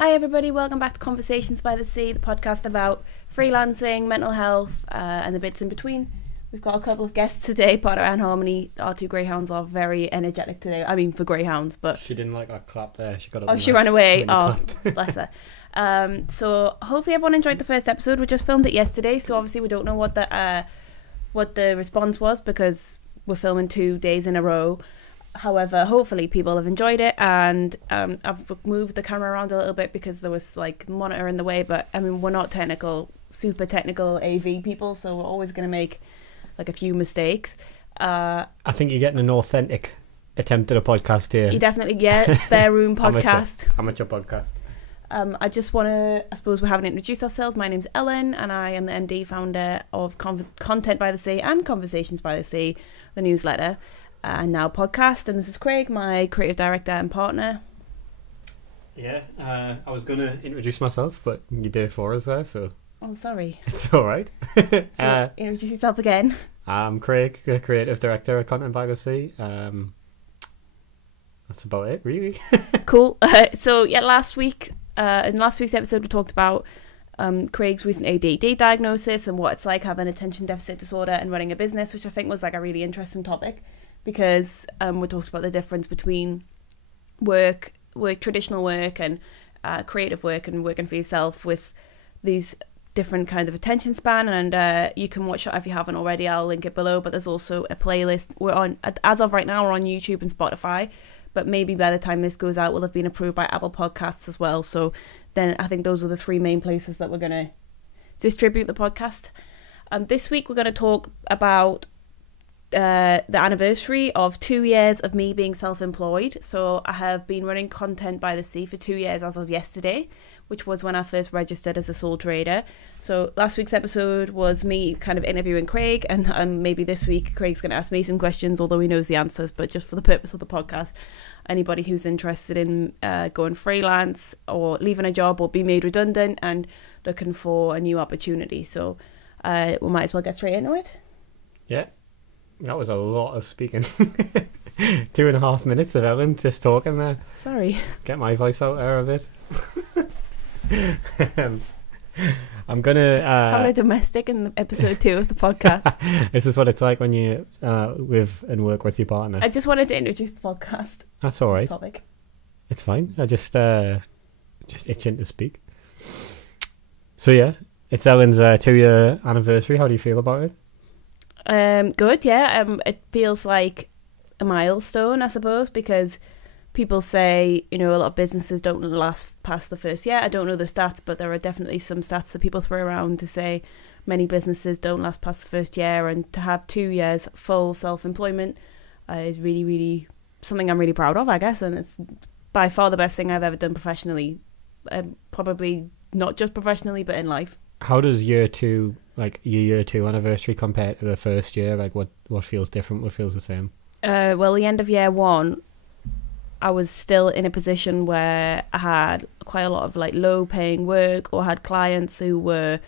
Hi everybody, welcome back to Conversations by the Sea, the podcast about freelancing, mental health, and the bits in between. We've got a couple of guests today. Potter and Harmony, our two greyhounds, are very energetic today. I mean, for greyhounds, but... She didn't like our clap there. She got up. Oh, she ran away. Oh, bless her. So hopefully everyone enjoyed the first episode. We just filmed it yesterday, so obviously we don't know what the response was because we're filming 2 days in a row. However, hopefully people have enjoyed it, and I've moved the camera around a little bit because there was like monitor in the way, but I mean, we're not super technical AV people, so we're always going to make like a few mistakes. I think you're getting an authentic attempt at a podcast here. You definitely get spare room podcast. Amateur podcast. I just want to, I suppose we haven't introduced ourselves. My name's Ellen, and I am the MD founder of Content by the Sea and Conversations by the Sea, the newsletter. And now podcast, and this is Craig, my creative director and partner. Yeah, I was going to introduce myself, but you did it for us there, so... Oh, sorry. It's alright. Introduce yourself again. I'm Craig, the creative director of Content by the Sea. That's about it, really. Cool. So, yeah, in last week's episode, we talked about Craig's recent ADHD diagnosis and what it's like having attention deficit disorder and running a business, which I think was like a really interesting topic. Because we talked about the difference between work, traditional work, and creative work, and working for yourself with these different kinds of attention span. And you can watch it if you haven't already. I'll link it below. But there's also a playlist. We're on, as of right now, we're on YouTube and Spotify. But maybe by the time this goes out, we'll have been approved by Apple Podcasts as well. So then I think those are the three main places that we're going to distribute the podcast. This week we're going to talk about the anniversary of 2 years of me being self-employed. So I have been running Content by the Sea for 2 years as of yesterday, which was when I first registered as a sole trader. So last week's episode was me kind of interviewing Craig, and maybe this week Craig's going to ask me some questions, although he knows the answers, but just for the purpose of the podcast, anybody who's interested in going freelance or leaving a job or being made redundant and looking for a new opportunity. So we might as well get straight into it. Yeah. That was a lot of speaking. 2.5 minutes of Ellen just talking there. Sorry. Get my voice out there a bit. I'm gonna having a domestic in episode 2 of the podcast. This is what it's like when you live and work with your partner. I just wanted to introduce the podcast. That's all right. Topic. It's fine. I just itching to speak. So yeah, it's Ellen's 2-year anniversary. How do you feel about it? Good, yeah. It feels like a milestone, I suppose, because people say, a lot of businesses don't last past the first year. I don't know the stats, but there are definitely some stats that people throw around to say many businesses don't last past the first year, and to have 2 years full self-employment is really, really something I'm really proud of, I guess, and it's by far the best thing I've ever done professionally. Probably not just professionally, but in life. How does year 2, like your year 2 anniversary, compare to the first year? Like what feels different? What feels the same? Well, the end of year 1, I was still in a position where I had quite a lot of like low paying work, or had clients who were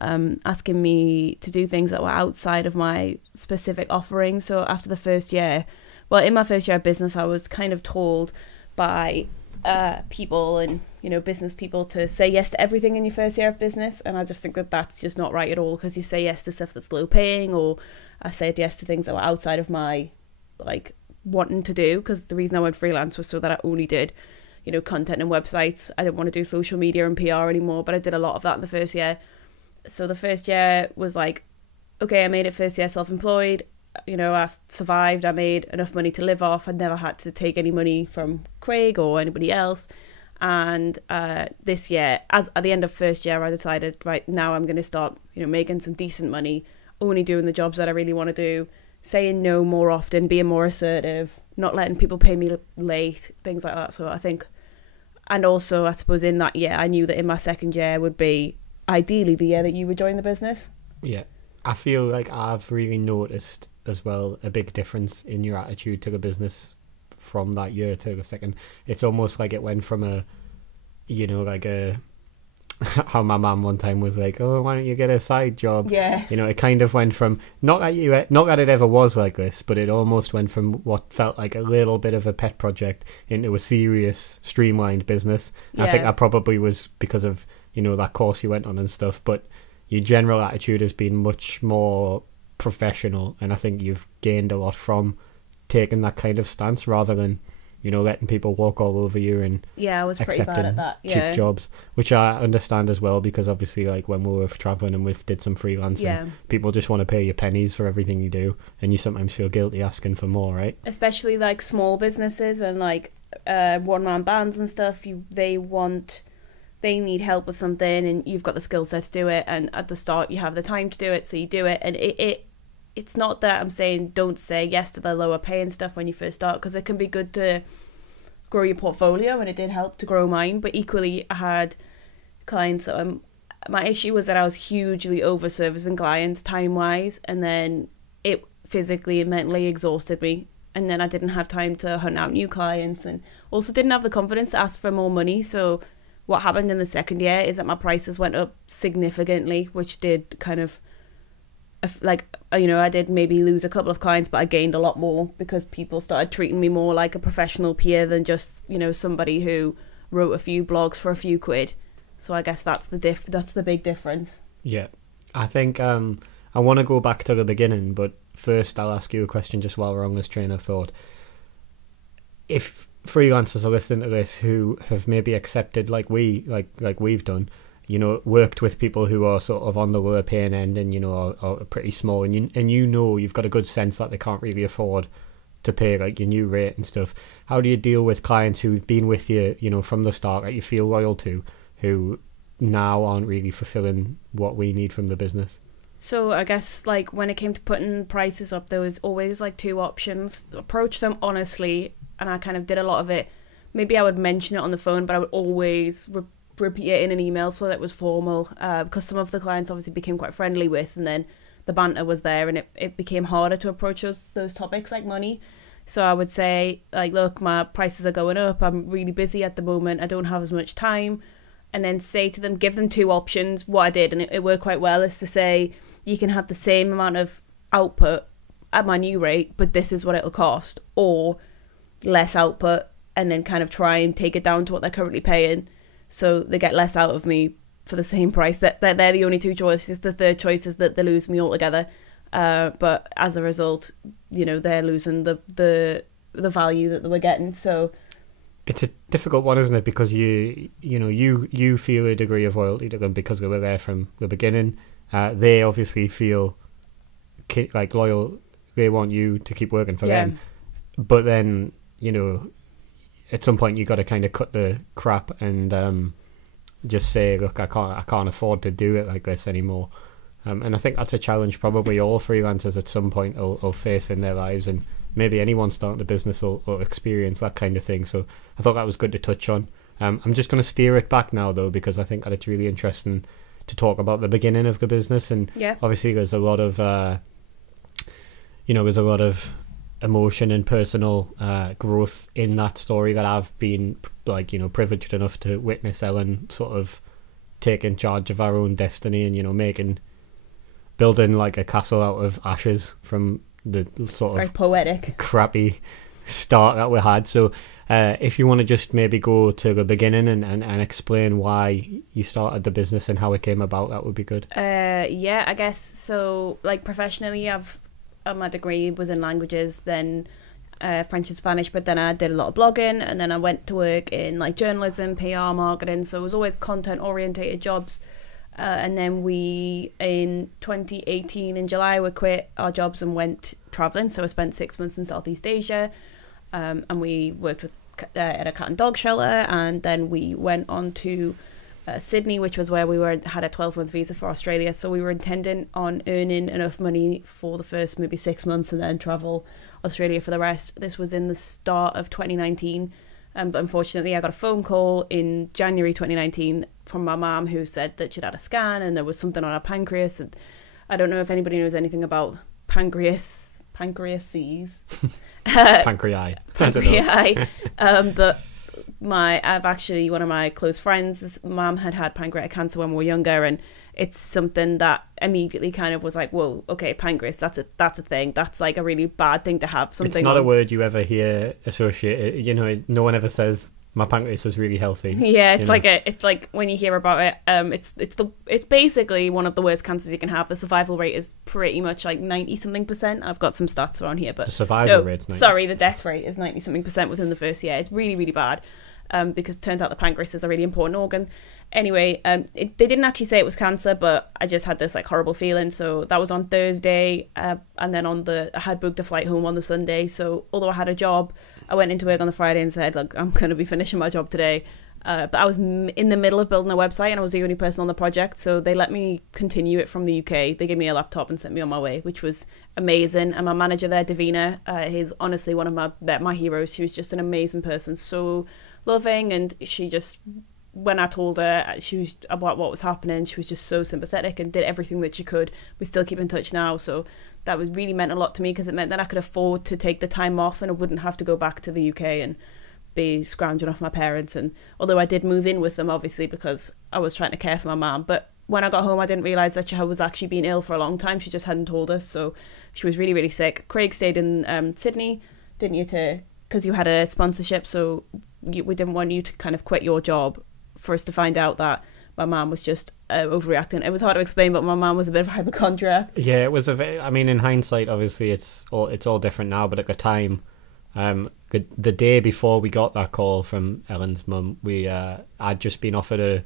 asking me to do things that were outside of my specific offering. So after the first year, well, in my first year of business, I was kind of told by people and business people to say yes to everything in your first year of business, and I just think that that's just not right at all, because you say yes to stuff that's low paying, or I said yes to things that were outside of my like wanting to do, because the reason I went freelance was so that I only did content and websites. I didn't want to do social media and PR anymore, but I did a lot of that in the first year. So the first year was like, okay, I made it first year self-employed. I survived. I made enough money to live off. I never had to take any money from Craig or anybody else. And this year, as at the end of first year, I decided, right, now I'm going to start, making some decent money, only doing the jobs that I really want to do, saying no more often, being more assertive, not letting people pay me late, things like that. So I think, and also I suppose in that year, I knew that in my second year would be ideally the year that you would join the business. Yeah, I feel like I've really noticed as well a big difference in your attitude to the business from that year to the second. It's almost like it went from a how my mum one time was like, oh, why don't you get a side job? Yeah. You know, it kind of went from, not that it ever was like this, but it almost went from what felt like a little bit of a pet project into a serious, streamlined business. Yeah. I think that probably was because of, you know, that course you went on and stuff, but your general attitude has been much more professional, and I think you've gained a lot from taking that kind of stance rather than, you know, letting people walk all over you and I was pretty bad at that. cheap jobs, which I understand as well, because obviously, like, when we were traveling and we've did some freelancing, people just want to pay you pennies for everything you do, and you sometimes feel guilty asking for more, right? Especially like small businesses and like one-man bands and stuff. They need help with something, and you've got the skill set to do it, and at the start you have the time to do it, so you do it. And it's not that I'm saying don't say yes to the lower pay and stuff when you first start, because it can be good to grow your portfolio, and it did help to grow mine. But equally, I had clients that my issue was that I was hugely over servicing clients time wise, and then it physically and mentally exhausted me, and then I didn't have time to hunt out new clients, and also didn't have the confidence to ask for more money. So what happened in the second year is that my prices went up significantly, which did kind of, like, you know, I did maybe lose a couple of clients, but I gained a lot more because people started treating me more like a professional peer than just, you know, somebody who wrote a few blogs for a few quid. So I guess that's the big difference. Yeah. I think I want to go back to the beginning, but first I'll ask you a question just while we're on this train of thought. If freelancers are listening to this who have maybe accepted, like we've done, you know, worked with people who are sort of on the lower paying end and, you know, are pretty small, and you know you've got a good sense that they can't really afford to pay like your new rate and stuff. How do you deal with clients who've been with you, you know, from the start, that you feel loyal to, who now aren't really fulfilling what we need from the business? So I guess, like, when it came to putting prices up, there was always like two options. Approach them honestly, and I kind of did a lot of it. Maybe I would mention it on the phone, but I would always repeat it in an email so that it was formal, because some of the clients obviously became quite friendly with, and then the banter was there, and it became harder to approach those topics like money. So I would say, like, look, my prices are going up, I'm really busy at the moment, I don't have as much time. And then say to them, give them two options. What I did, and it worked quite well, is to say, you can have the same amount of output at my new rate, but this is what it'll cost, or less output, and then kind of try and take it down to what they're currently paying, so they get less out of me for the same price. They're the only two choices. The third choice is that they lose me altogether. But as a result, you know, they're losing the value that they were getting. So it's a difficult one, isn't it? Because you feel a degree of loyalty to them because they were there from the beginning. They obviously feel like loyal. They want you to keep working for them. But then, you know, at some point you got to kind of cut the crap and just say, look, I can't afford to do it like this anymore. And I think that's a challenge probably all freelancers at some point will face in their lives, and maybe anyone starting a business will experience that kind of thing. So I thought that was good to touch on. I'm just going to steer it back now, though, because I think that it's really interesting to talk about the beginning of the business. And obviously there's a lot of emotion and personal growth in that story that I've been, like, you know, privileged enough to witness Ellen sort of taking charge of our own destiny and, you know, building like a castle out of ashes from the sort very of poetic, crappy start that we had. So if you want to just maybe go to the beginning and explain why you started the business and how it came about, that would be good. I guess so. Like, professionally, my degree was in languages, then French and Spanish, but then I did a lot of blogging, and then I went to work in like journalism, PR, marketing, so it was always content orientated jobs. And then we, in 2018 in July, we quit our jobs and went travelling. So I spent 6 months in Southeast Asia, and we worked at a cat and dog shelter, and then we went on to Sydney, which was where we had a 12-month visa for Australia. So we were intending on earning enough money for the first maybe 6 months and then travel Australia for the rest. This was in the start of 2019. But unfortunately, I got a phone call in January 2019 from my mum, who said that she'd had a scan and there was something on her pancreas. And I don't know if anybody knows anything about pancreases. Pancreas. Pancreas. But I've actually, one of my close friends' mum had pancreatic cancer when we were younger, and it's something that immediately kind of was like, whoa, okay, pancreas, that's a thing. That's like a really bad thing to have. Something. It's not a word you ever hear associated. You know, no one ever says my pancreas is really healthy. Yeah, it's like when you hear about it, it's basically one of the worst cancers you can have. The survival rate is pretty much like 90-something%. I've got some stats around here, but the survival rate's 90. Sorry, the death rate is 90-something% within the first year. It's really, really bad. Because it turns out the pancreas is a really important organ. Anyway, they didn't actually say it was cancer, but I just had this like horrible feeling. So that was on Thursday, and then I had booked a flight home on the Sunday. So although I had a job, I went into work on the Friday and said, look, I'm going to be finishing my job today. But I was in the middle of building a website, and I was the only person on the project, so they let me continue it from the UK. They gave me a laptop and sent me on my way, which was amazing. And my manager there, Davina, he's honestly one of my heroes. She was just an amazing person, so loving, and she just, when I told her she was about what was happening, she was just so sympathetic and did everything that she could. We still keep in touch now, so that was really meant a lot to me, because it meant that I could afford to take the time off and I wouldn't have to go back to the UK and be scrounging off my parents. And although I did move in with them, obviously, because I was trying to care for my mum, but when I got home I didn't realise that she was actually been ill for a long time. She just hadn't told us, so she was really, really sick. Craig stayed in Sydney, didn't you, because you had a sponsorship, so we didn't want you to kind of quit your job for us to find out that my mum was just overreacting. It was hard to explain, but my mum was a bit of a hypochondriac. Yeah, it was I mean, in hindsight, obviously, it's all different now, but at the time, the day before we got that call from Ellen's mum, I'd just been offered a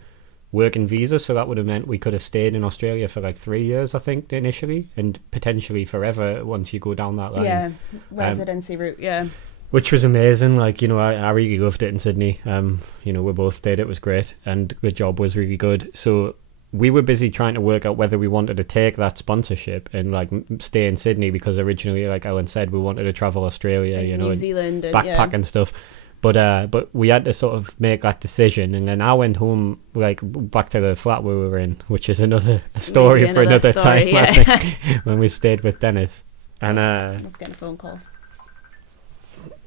working visa, so that would have meant we could have stayed in Australia for like 3 years, I think, initially, and potentially forever once you go down that line. Yeah, residency route, yeah. Which was amazing. Like, you know, I really loved it in Sydney. You know, we both did. It was great, and the job was really good. So we were busy trying to work out whether we wanted to take that sponsorship and like stay in Sydney, because originally, like Ellen said, we wanted to travel Australia, and you know, New Zealand, and backpack and stuff. But we had to sort of make that decision, and then I went home, like back to the flat we were in, which is another story for another time. Yeah. I think, when we stayed with Dennis. And someone's getting a phone call.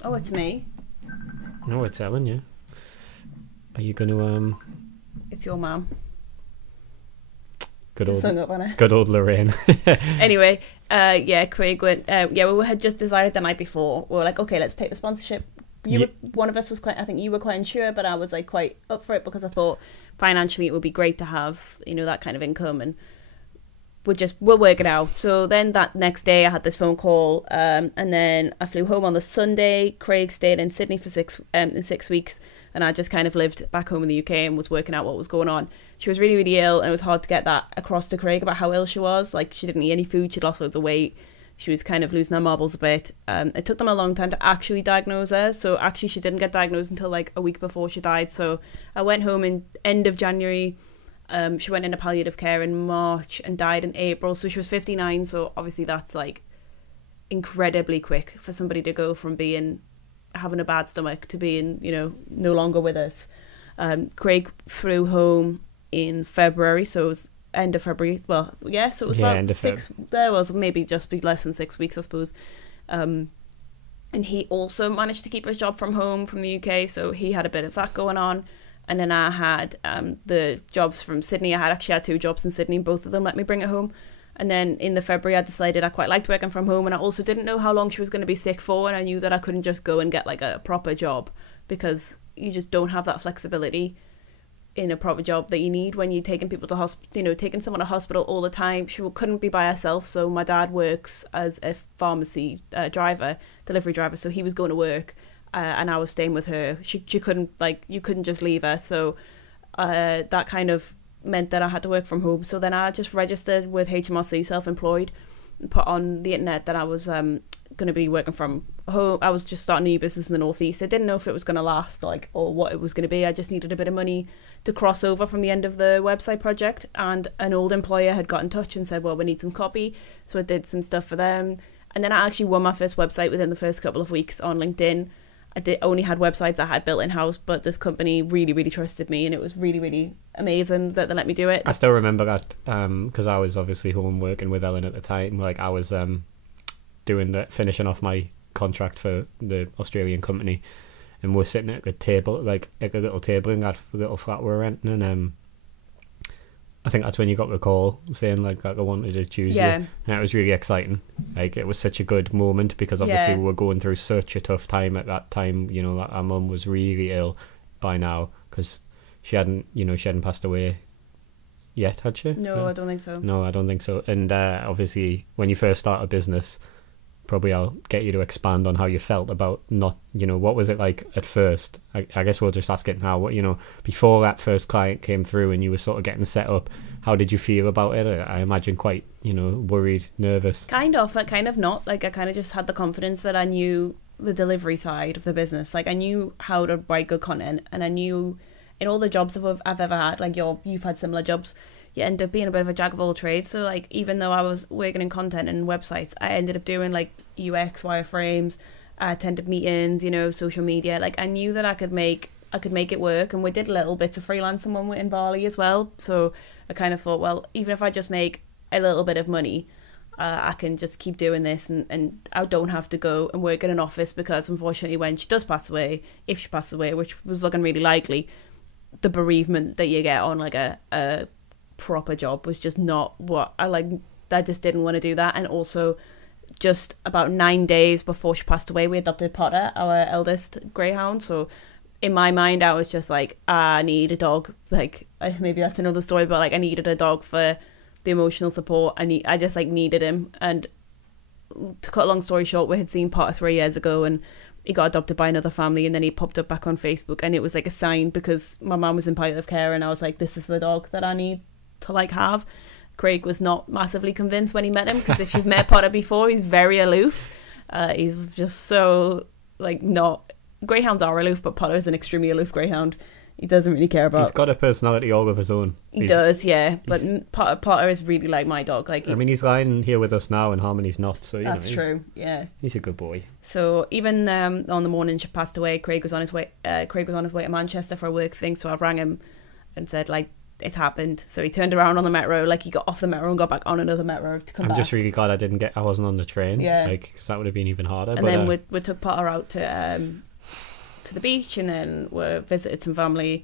Oh, it's me. No, it's Ellen. Yeah. Are you gonna It's your mum. Good old Lorraine. Anyway, yeah, Craig went. We had just decided the night before. We were like, okay, let's take the sponsorship. One of us was quite. I think you were quite unsure, but I was like quite up for it, because I thought financially it would be great to have, you know, that kind of income, and we'll work it out. So then that next day I had this phone call, and then I flew home on the Sunday. Craig stayed in Sydney for 6 weeks, and I just kind of lived back home in the UK and was working out what was going on. She was really, really ill, and it was hard to get that across to Craig about how ill she was. Like, she didn't eat any food, she'd lost loads of weight, she was kind of losing her marbles a bit. It took them a long time to actually diagnose her, so actually she didn't get diagnosed until like a week before she died. So I went home in end of January. She went into palliative care in March and died in April, so she was 59, so obviously that's like incredibly quick for somebody to go from having a bad stomach to being, you know, no longer with us. Craig flew home in February, so it was end of February. Well, yeah, so it was about 6. There was maybe just be less than 6 weeks, I suppose. And he also managed to keep his job from home from the UK, so he had a bit of that going on. And then I had the jobs from Sydney. I actually had 2 jobs in Sydney, and both of them let me bring it home. And then in the February, I decided I quite liked working from home, and I also didn't know how long she was going to be sick for, and I knew that I couldn't just go and get like a proper job, because you just don't have that flexibility in a proper job that you need when you're taking people to hospital, you know, taking someone to hospital all the time. She couldn't be by herself, so my dad works as a pharmacy delivery driver, so he was going to work. And I was staying with her. She couldn't, like, you couldn't just leave her. So that kind of meant that I had to work from home. So then I just registered with HMRC, self-employed, and put on the internet that I was going to be working from home. I was just starting a new business in the Northeast. I didn't know if it was going to last, like, or what it was going to be. I just needed a bit of money to cross over from the end of the website project. And an old employer had got in touch and said, well, we need some copy. So I did some stuff for them. And then I actually won my first website within the first couple of weeks on LinkedIn. I only had websites I had built in-house, but this company really, really trusted me, and it was really, really amazing that they let me do it. I still remember that, because I was obviously home working with Ellen at the time. Like, I was finishing off my contract for the Australian company, and we're sitting at a table, like at a little table in that little flat we're renting, and I think that's when you got the call saying like I wanted to choose you, and it was really exciting. Like it was such a good moment because obviously we were going through such a tough time at that time. You know, our mum was really ill by now because she hadn't passed away yet, had she? No, I don't think so. No, I don't think so. And obviously, when you first start a business, probably I'll get you to expand on how you felt about not, what was it like at first? I guess we'll just ask it now. What, before that first client came through and you were sort of getting set up, how did you feel about it? I imagine quite, worried, nervous. Kind of, but kind of not. Like I kind of just had the confidence that I knew the delivery side of the business. Like I knew how to write good content, and I knew in all the jobs I've ever had, like you've had similar jobs, you end up being a bit of a jack of all trades. So like even though I was working in content and websites, I ended up doing like UX, wireframes, I attended meetings, social media. Like I knew that I could make it work, and we did little bits of freelancing when we were in Bali as well. So I kind of thought, well, even if I just make a little bit of money, I can just keep doing this, and I don't have to go and work in an office, because unfortunately when she does pass away, if she passes away, which was looking really likely, the bereavement that you get on like a proper job was just not what I like. I just didn't want to do that. And also just about 9 days before she passed away, we adopted Potter, our eldest greyhound. So in my mind I was just like, I need a dog. Like maybe that's another story, but like I needed a dog for the emotional support. I just like needed him. And to cut a long story short, we had seen Potter 3 years ago, and he got adopted by another family, and then he popped up back on Facebook, and it was like a sign, because my mum was in palliative care, and I was like, this is the dog that I need to like have. Craig was not massively convinced when he met him, because if you've met Potter before, he's very aloof. He's just so like not. Greyhounds are aloof, but Potter is an extremely aloof greyhound. He doesn't really care about. He's got a personality all of his own. He does, yeah. But Potter is really like my dog. Like, I mean, he's lying here with us now, and Harmony's not. So that's true. Yeah, he's a good boy. So even on the morning she passed away, Craig was on his way. Craig was on his way to Manchester for a work thing. So I rang him and said like, it's happened. So he turned around on the metro, like he got off the metro and got back on another metro to come back. I'm just really glad I wasn't on the train. Yeah, like, because that would have been even harder. And then we took Potter out to the beach, and then we visited some family.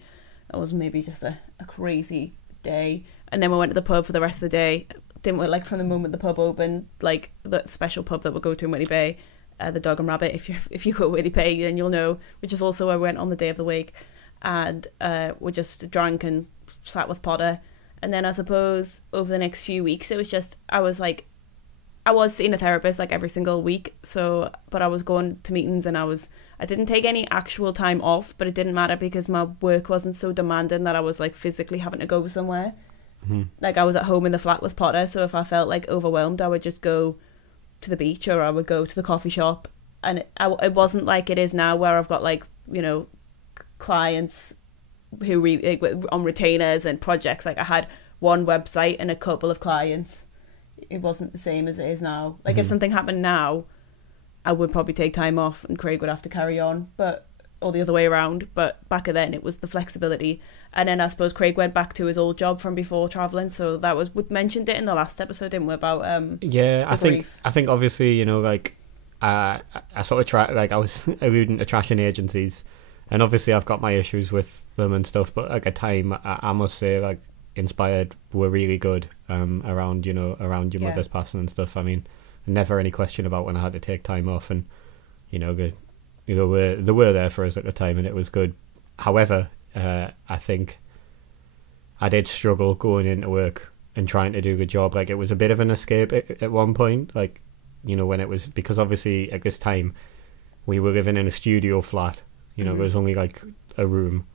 It was maybe just a crazy day. And then we went to the pub for the rest of the day. Didn't we, like from the moment the pub opened, like the special pub that we'll go to in Whitney Bay, the Dog and Rabbit, if you go to Whitney Bay then you'll know, which is also where we went on the day of the wake. And we just drank and sat with Potter. And then I suppose over the next few weeks it was just, I was seeing a therapist like every single week, but I was going to meetings, and I didn't take any actual time off, but it didn't matter because my work wasn't so demanding that I was like physically having to go somewhere. Mm-hmm. Like I was at home in the flat with Potter, so if I felt like overwhelmed, I would just go to the beach, or I would go to the coffee shop. And it wasn't like it is now, where I've got like, clients who on retainers and projects. Like I had one website and a couple of clients. It wasn't the same as it is now. Like if something happened now, I would probably take time off and Craig would have to carry on, or the other way around. But back then it was the flexibility. And then I suppose Craig went back to his old job from before travelling. So that was, we mentioned it in the last episode, didn't we, about I think obviously, like I sort of try, like I was alluding to trashing agencies, and obviously I've got my issues with them and stuff, but like at time I must say, like Inspired were really good around your mother's passing and stuff. I mean, never any question about when I had to take time off, and they were there for us at the time, and it was good. However, I think I did struggle going into work and trying to do the job. Like it was a bit of an escape at one point, like when it was, because obviously at this time we were living in a studio flat. There was only like a room.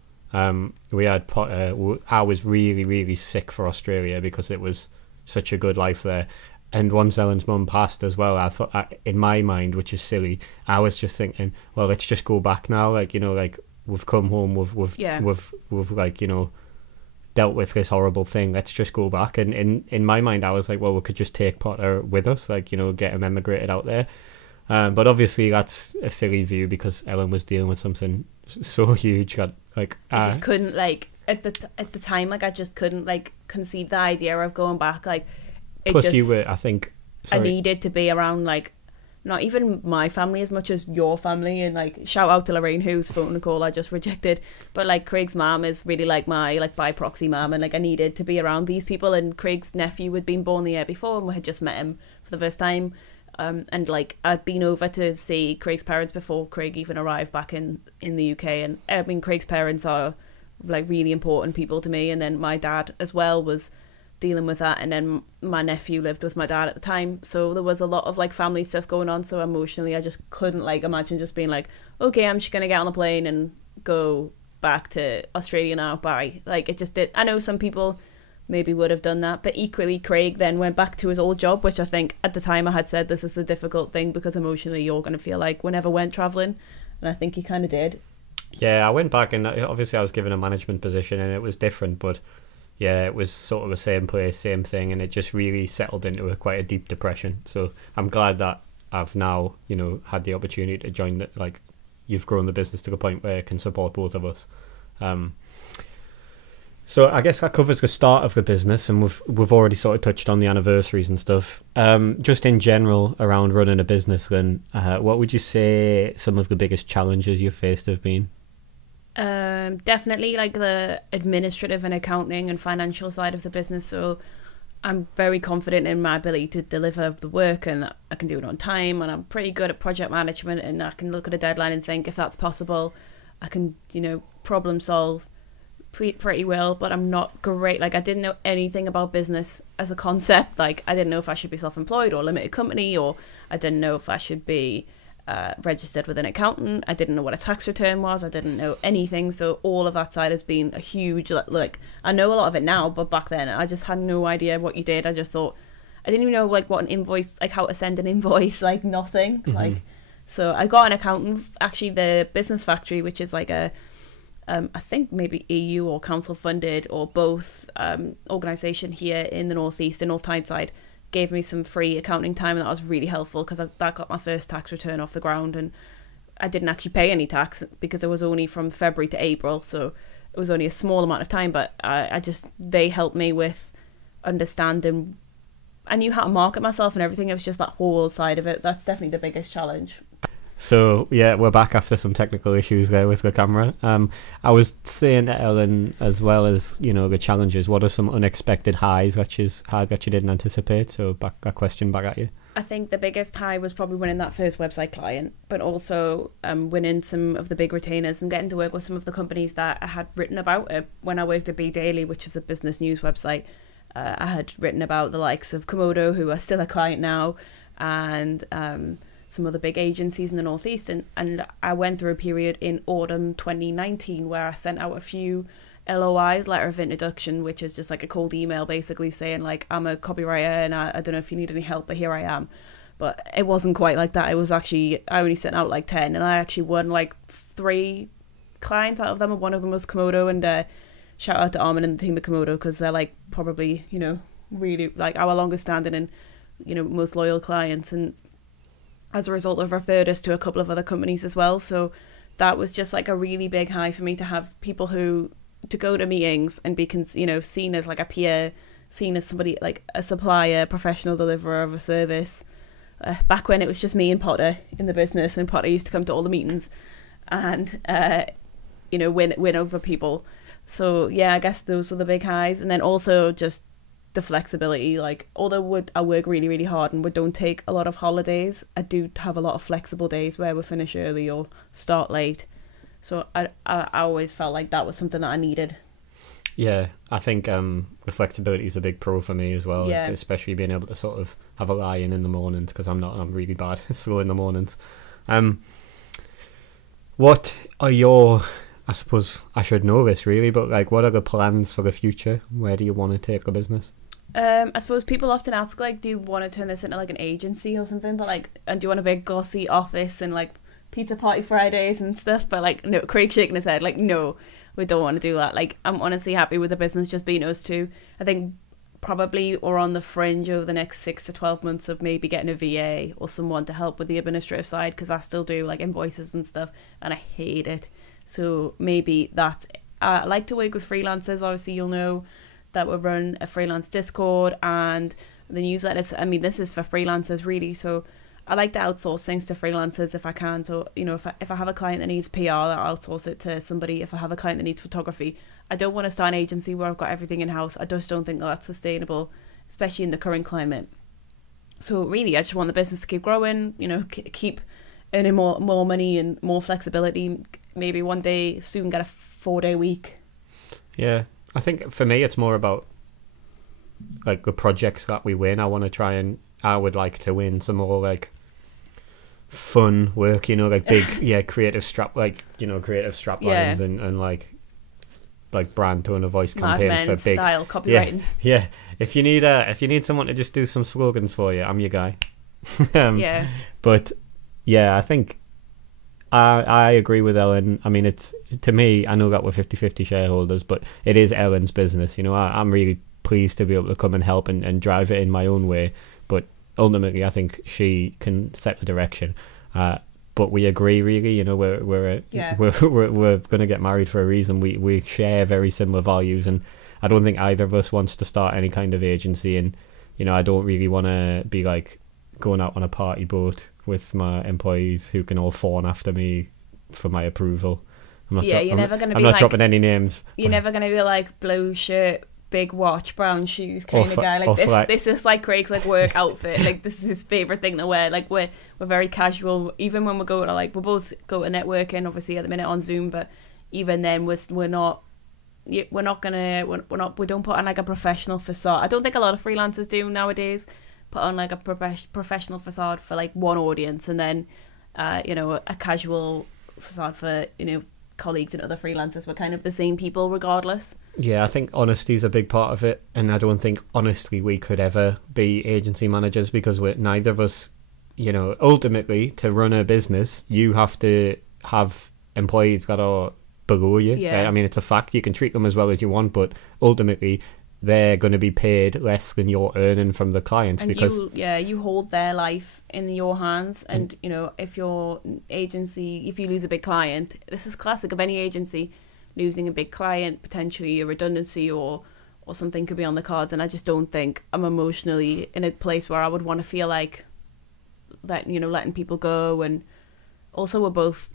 We had I was really, really sick for Australia because it was such a good life there. And once Ellen's mum passed as well, I thought, in my mind, which is silly, I was just thinking, well, let's just go back now. Like, like we've come home, we've like, dealt with this horrible thing. Let's just go back. And in my mind, I was like, well, we could just take Potter with us, like, get him emigrated out there. But obviously that's a silly view because Ellen was dealing with something so huge. I just couldn't, like, at the time, like, I just couldn't, like, conceive the idea of going back. Like, plus you were, I think, I needed to be around, like, not even my family as much as your family. And like, shout out to Lorraine, whose phone call I just rejected. But like, Craig's mom is really like my like by proxy mom, and like I needed to be around these people. And Craig's nephew had been born the year before, and we had just met him for the first time. And like, I'd been over to see Craig's parents before Craig even arrived back in the UK. And I mean, Craig's parents are like really important people to me. And then my dad as well was dealing with that, and then my nephew lived with my dad at the time, so there was a lot of like family stuff going on. So emotionally I just couldn't like imagine just being like, okay, I'm just gonna get on a plane and go back to Australia now, bye. Like, it just did. I know some people maybe would have done that, but equally Craig then went back to his old job, which I think at the time I had said this is a difficult thing because emotionally you're going to feel like we never went travelling, and I think he kind of did. Yeah, I went back, and obviously I was given a management position and it was different, but yeah, it was sort of the same place, same thing, and it just really settled into quite a deep depression. So I'm glad that I've now, had the opportunity to join you've grown the business to the point where it can support both of us. So I guess that covers the start of the business, and we've already sort of touched on the anniversaries and stuff. Just in general around running a business, then, what would you say some of the biggest challenges you've faced have been? Definitely like the administrative and accounting and financial side of the business. So I'm very confident in my ability to deliver the work, and I can do it on time, and I'm pretty good at project management, and I can look at a deadline and think if that's possible. I can, problem solve pretty well, but I'm not great. Like, I didn't know anything about business as a concept. Like, I didn't know if I should be self-employed or limited company, or I didn't know if I should be registered with an accountant. I didn't know what a tax return was. I didn't know anything. So all of that side has been a huge, like, I know a lot of it now, but back then I just had no idea what you did. I just thought, I didn't even know like what an invoice, like how to send an invoice, like nothing. Mm-hmm. Like, so I got an accountant, actually the Business Factory, which is like a I think maybe EU or council funded or both organisation here in the northeast, in North Tyneside, gave me some free accounting time, and that was really helpful because that got my first tax return off the ground, and I didn't actually pay any tax because it was only from February to April, so it was only a small amount of time, but they helped me with understanding. I knew how to market myself and everything. It was just that whole side of it. That's definitely the biggest challenge. So yeah, we're back after some technical issues there with the camera. I was saying to Ellen, as well as the challenges, what are some unexpected highs that you didn't anticipate? So a question back at you. I think the biggest high was probably winning that first website client, but also winning some of the big retainers and getting to work with some of the companies that I had written about when I worked at Be Daily, which is a business news website. I had written about the likes of Komodo, who are still a client now, and some of the big agencies in the northeast, and I went through a period in autumn 2019 where I sent out a few LOIs, letter of introduction, which is just like a cold email basically saying like, I'm a copywriter and I don't know if you need any help, but here I am. But it wasn't quite like that. It was actually, I only sent out like 10, and I actually won like 3 clients out of them, and one of them was Komodo. And shout out to Armin and the team at Komodo, because they're like probably really like our longest standing and most loyal clients, and as a result have referred us to a couple of other companies as well. So that was just like a really big high for me, to have people to go to meetings and be seen as like a peer, seen as somebody like a supplier, professional deliverer of a service. Back when it was just me and Potter in the business, and Potter used to come to all the meetings and win over people. So yeah, I guess those were the big highs. And then also just the flexibility, like although I work really, really hard and we don't take a lot of holidays, I do have a lot of flexible days where we finish early or start late. So I always felt like that was something that I needed. Yeah, I think the flexibility is a big pro for me as well, especially being able to sort of have a lie in the mornings, because I'm really bad slow in the mornings. What are your, I suppose I should know this really, but like, what are the plans for the future? Where do you want to take the business? I suppose people often ask like, do you want to turn this into like an agency or something? But like, and do you want a big glossy office and like pizza party Fridays and stuff? But like, no, Craig's shaking his head like, no, we don't want to do that. Like, I'm honestly happy with the business just being us two. I think probably we're on the fringe over the next 6 to 12 months of maybe getting a VA or someone to help with the administrative side, because I still do like invoices and stuff and I hate it. So maybe that's, I like to work with freelancers. Obviously, you'll know that we run a freelance Discord and the newsletters. I mean, this is for freelancers really. So I like to outsource things to freelancers if I can. So, you know, if I have a client that needs PR, I'll outsource it to somebody. If I have a client that needs photography, I don't want to start an agency where I've got everything in-house. I just don't think that's sustainable, especially in the current climate. So really, I just want the business to keep growing, you know, keep earning more money and more flexibility. Maybe one day soon get a 4-day week. Yeah, I think for me it's more about like the projects that we win. I would like to win some more like fun work, you know, like big creative strap lines and like brand tone of voice campaigns for big style copywriting. Yeah. If you need someone to just do some slogans for you, I'm your guy. But yeah, I think I agree with Ellen. I mean, it's, to me, I know that we're 50-50 shareholders, but it is Ellen's business. You know, I'm really pleased to be able to come and help and drive it in my own way. But ultimately, I think she can set the direction. But we agree, really. You know, we're going to get married for a reason. We share very similar values, and I don't think either of us wants to start any kind of agency. And you know, I don't really want to be like going out on a party boat with my employees who can all fawn after me for my approval. You're never going to be I'm not dropping any names. You're never going to be like blue shirt, big watch, brown shoes kind of guy. Like this is like Craig's like work outfit. Like this is his favorite thing to wear. Like we're very casual. Even when we go to we both go to networking, obviously at the minute on Zoom, but even then we don't put on like a professional facade. I don't think a lot of freelancers do nowadays. Put on like a professional facade for like one audience, and then you know, a casual facade for, you know, colleagues and other freelancers. We're kind of the same people regardless. Yeah, I think honesty is a big part of it, and I don't think honestly we could ever be agency managers, because we're neither of us, you know, ultimately to run a business you have to have employees that are below you. I mean, it's a fact. You can treat them as well as you want, but ultimately they're going to be paid less than you're earning from the clients, and because you hold their life in your hands. And you know, if your agency, if you lose a big client, this is classic of any agency, losing a big client, potentially a redundancy or something could be on the cards. And I just don't think I'm emotionally in a place where I would want to feel like that, you know, letting people go. And also we're both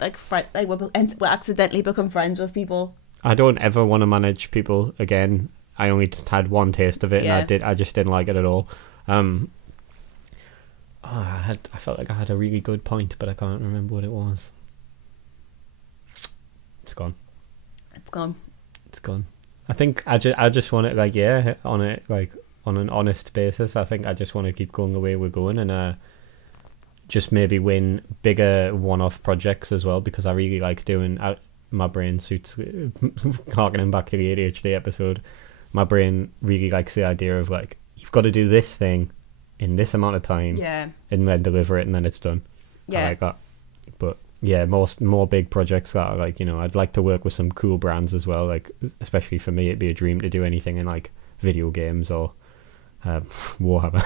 like we're accidentally become friends with people. I don't ever want to manage people again. I only had one taste of it, and I just didn't like it at all. I felt like I had a really good point, but I can't remember what it was. It's gone. I think I just want it on an honest basis. I think I just want to keep going the way we're going, and just maybe win bigger one-off projects as well, because I really like doing. My brain suits, harkening back to the ADHD episode, my brain really likes the idea of like, you've got to do this thing in this amount of time, and then deliver it, and then it's done. I like that. But yeah, more big projects that are like, you know, I'd like to work with some cool brands as well. Like, especially for me, it'd be a dream to do anything in like video games or Warhammer.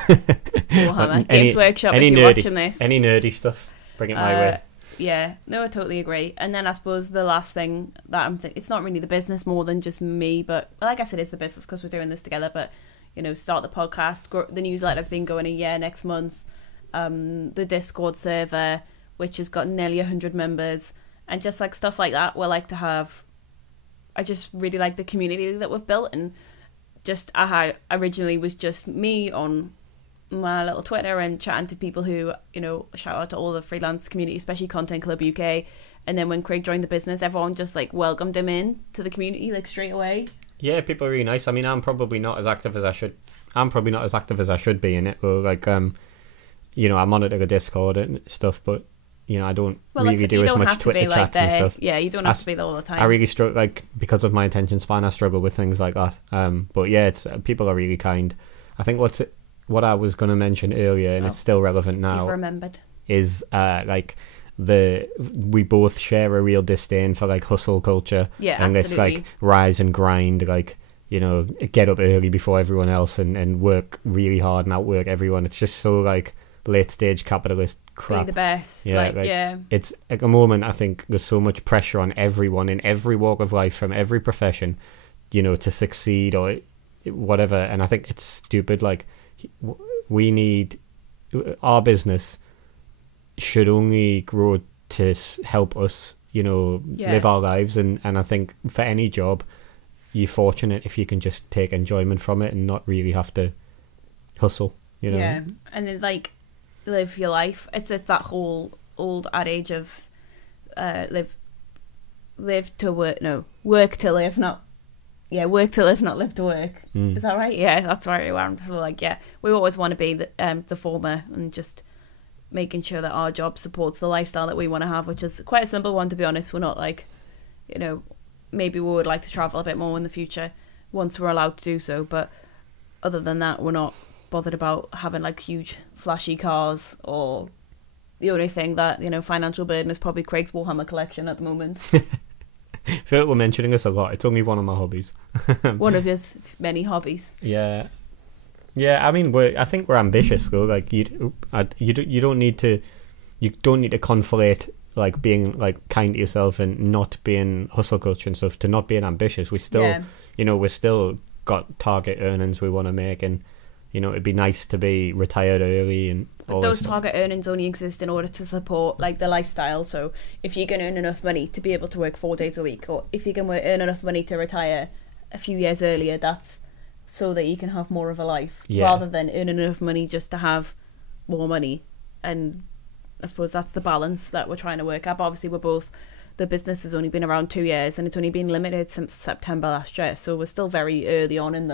Games Workshop, if you're watching this. Any nerdy stuff, bring it my way. Yeah, no, I totally agree. And then I suppose the last thing that it's not really the business more than just me, but well, I guess it is the business because we're doing this together. But you know, start the podcast, the newsletter's been going a year next month. The Discord server, which has got nearly 100 members, and just like stuff like that. We're like to have. I just really like the community that we've built, and just how originally was just me on my little Twitter and chatting to people who, you know, shout out to all the freelance community, especially Content Club UK. And then when Craig joined the business, everyone just like welcomed him in to the community like straight away. Yeah, people are really nice. I mean, I'm probably not as active as I should be in it. Or like, you know, I monitor the Discord and stuff, but you know, I don't really do as much Twitter chats and stuff. Yeah, you don't have to be there all the time. I really struggle, like, because of my attention span, I struggle with things like that. But yeah, it's people are really kind. I think what I was going to mention earlier, and it's still relevant now, you've remembered, is like we both share a real disdain for like hustle culture, and absolutely. This like rise and grind, like, you know, get up early before everyone else and work really hard and outwork everyone. It's just so like late stage capitalist crap. Be the best. It's at the moment, I think there's so much pressure on everyone in every walk of life, from every profession, you know, to succeed or whatever. And I think it's stupid. Like, we need our business should only grow to help us, live our lives. And I think for any job, you're fortunate if you can just take enjoyment from it and not really have to hustle, Yeah, and then, like, live your life. It's that whole old adage of live to work. No, work to live, not. Yeah, work to live, not live to work. Is that right? Yeah, that's right. Like, yeah, we always want to be the former, and just making sure that our job supports the lifestyle that we want to have, which is quite a simple one, to be honest. We're not like, maybe we would like to travel a bit more in the future once we're allowed to do so. But other than that, we're not bothered about having like huge flashy cars, or the only thing that, financial burden is probably Craig's Warhammer collection at the moment. I feel like we're mentioning this a lot. It's only one of my hobbies. One of his many hobbies. Yeah. I mean, I think we're ambitious, though. Like, you don't need to conflate like being like kind to yourself and not being hustle culture and stuff to not being ambitious. We still, we're still got target earnings we want to make, and it'd be nice to be retired early and. But those target earnings only exist in order to support like the lifestyle. So if you can earn enough money to be able to work 4 days a week, or if you can earn enough money to retire a few years earlier, that's so that you can have more of a life, rather than earning enough money just to have more money. And I suppose that's the balance that we're trying to work at. But obviously the business has only been around 2 years, and it's only been limited since September last year. So we're still very early on in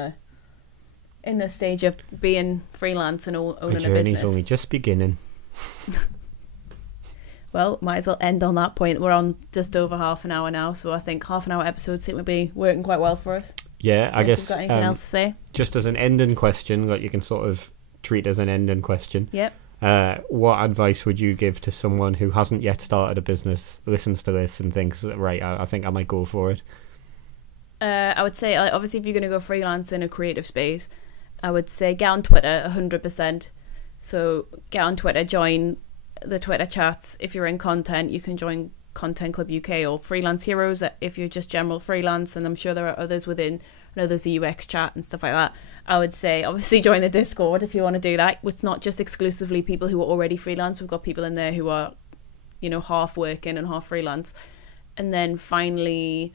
the stage of being freelance and owning a business. The journey's only just beginning. Well, might as well end on that point. We're on just over half an hour now, so I think half an hour episodes seem to be working quite well for us. Yeah, I guess. You've got anything else to say? Just as an ending question, that you can sort of treat as an ending question. Yep. What advice would you give to someone who hasn't yet started a business, listens to this and thinks, right, I think I might go for it? I would say, obviously, if you're going to go freelance in a creative space, I would say get on Twitter 100%. So get on Twitter, join the Twitter chats. If you're in content, you can join Content Club UK or Freelance Heroes if you're just general freelance, and I'm sure there are others within. I know there's a UX chat and stuff like that. I would say obviously join the Discord if you want to do that. It's not just exclusively people who are already freelance. We've got people in there who are, half working and half freelance. And then finally,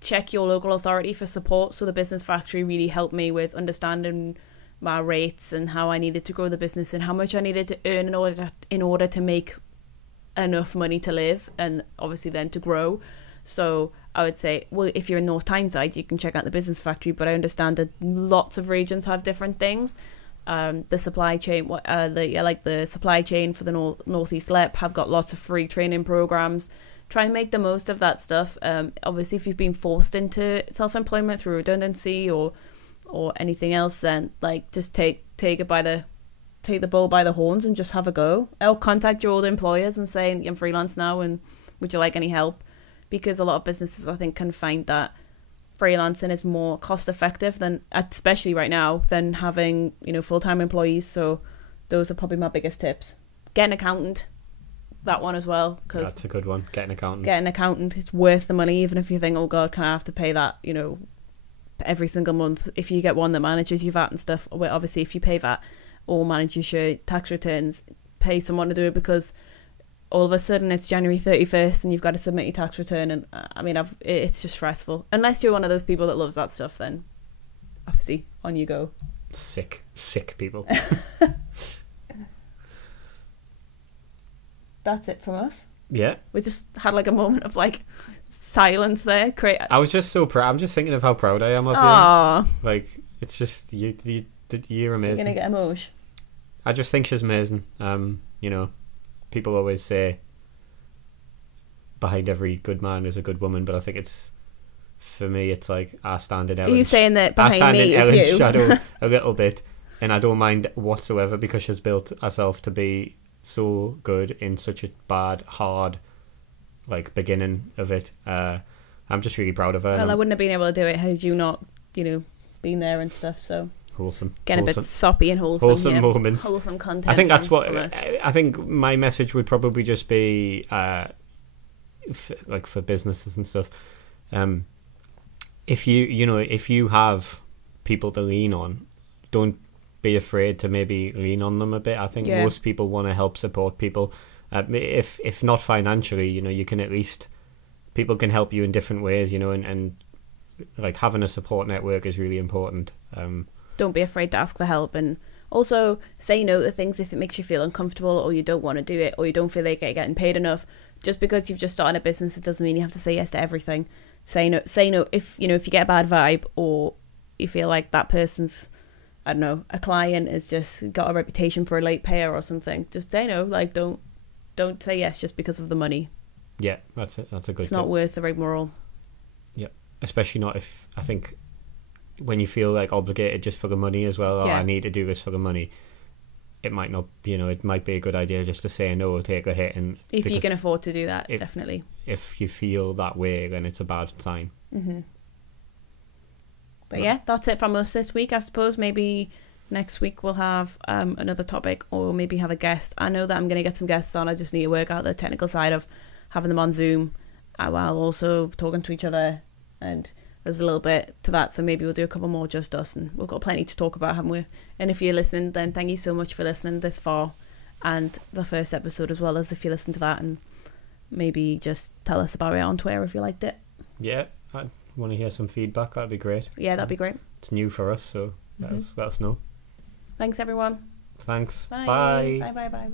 check your local authority for support. So the Business Factory really helped me with understanding my rates and how I needed to grow the business and how much I needed to earn in order to make enough money to live, and obviously then to grow. So I would say, well, if you're in North Tyneside, you can check out the Business Factory, but I understand that lots of regions have different things. The supply chain, the supply chain for the Northeast LEP have got lots of free training programs. Try and make the most of that stuff. Obviously, if you've been forced into self-employment through redundancy or anything else, then like just take the bull by the horns and just have a go. Or contact your old employers and say, I'm freelance now and would you like any help? Because a lot of businesses, I think, can find that freelancing is more cost effective than, especially right now, than having, full-time employees. So those are probably my biggest tips. Get an accountant. That one as well. Cause that's a good one. Get an accountant. It's worth the money, even if you think, oh God, can I have to pay that, every single month? If you get one that manages your VAT and stuff, well, obviously if you pay VAT or manages your tax returns, pay someone to do it, because all of a sudden it's January 31st and you've got to submit your tax return, and it's just stressful. Unless you're one of those people that loves that stuff, then obviously on you go. Sick people. That's it from us. Yeah. We just had like a moment of like silence there. I was just so proud. I'm just thinking of how proud I am of you. Like, it's just, you're amazing. You're going to get emotion. I just think she's amazing. People always say behind every good man is a good woman, but I think for me, it's like I stand in Ellen's... Are you saying that behind me is Ellen's you? shadow a little bit, and I don't mind whatsoever because she's built herself to be so good in such a bad, hard, like, beginning of it. I'm just really proud of her. Well, I wouldn't have been able to do it had you not, been there and stuff, so... Wholesome. Getting a bit soppy and wholesome. Wholesome moments. Wholesome content. I think that's what... I think my message would probably just be, for businesses and stuff, if you have people to lean on, don't be afraid to maybe lean on them a bit. I think most people want to help support people. If not financially, you can at least, people can help you in different ways, and like having a support network is really important. Don't be afraid to ask for help, and also say no to things if it makes you feel uncomfortable, or you don't want to do it, or you don't feel like you're getting paid enough. Just because you've just started a business, it doesn't mean you have to say yes to everything. Say no if you get a bad vibe, or you feel like that person's, I don't know, a client has just got a reputation for a late payer or something. Just say no. Like, don't say yes just because of the money. Yeah, that's a good. It's not worth the rigmarole. Yeah, especially not if, I think, when you feel like obligated just for the money as well. I need to do this for the money. It might not, it might be a good idea just to say no or take a hit. And if you can afford to do that, definitely. If you feel that way, then it's a bad sign. Mm-hmm. But yeah, that's it from us this week. I suppose maybe next week we'll have another topic, or maybe have a guest. I know that I'm going to get some guests on. I just need to work out the technical side of having them on Zoom while also talking to each other, and there's a little bit to that, so maybe we'll do a couple more just us, and we've got plenty to talk about, haven't we? And if you're listening, then thank you so much for listening this far, and the first episode as well, as if you listen to that, and maybe just tell us about it on Twitter if you liked it. Yeah, I want to hear some feedback. That'd be great. Yeah, that'd be great. It's new for us, so let us know. Thanks everyone. Thanks. Bye. Bye. Bye.